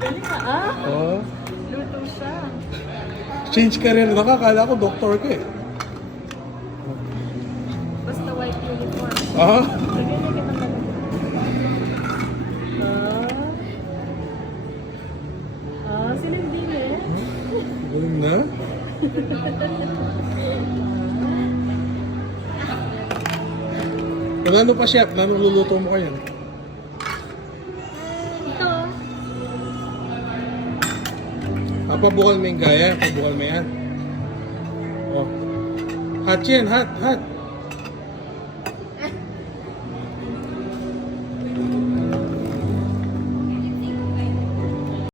Galing ka, ah. Oh. Luto siya. Change career na ka. Kala ko doktor ka eh. Basta white uniform. Ah? Lagyan na kita talaga. Sila hindi eh. Galing na. Ano pa, chef? Ano luluto mo kayan? Ito. Pabukal mo yung gaya. Pabukal mo yan. Oh. Hot yan, hot, hot.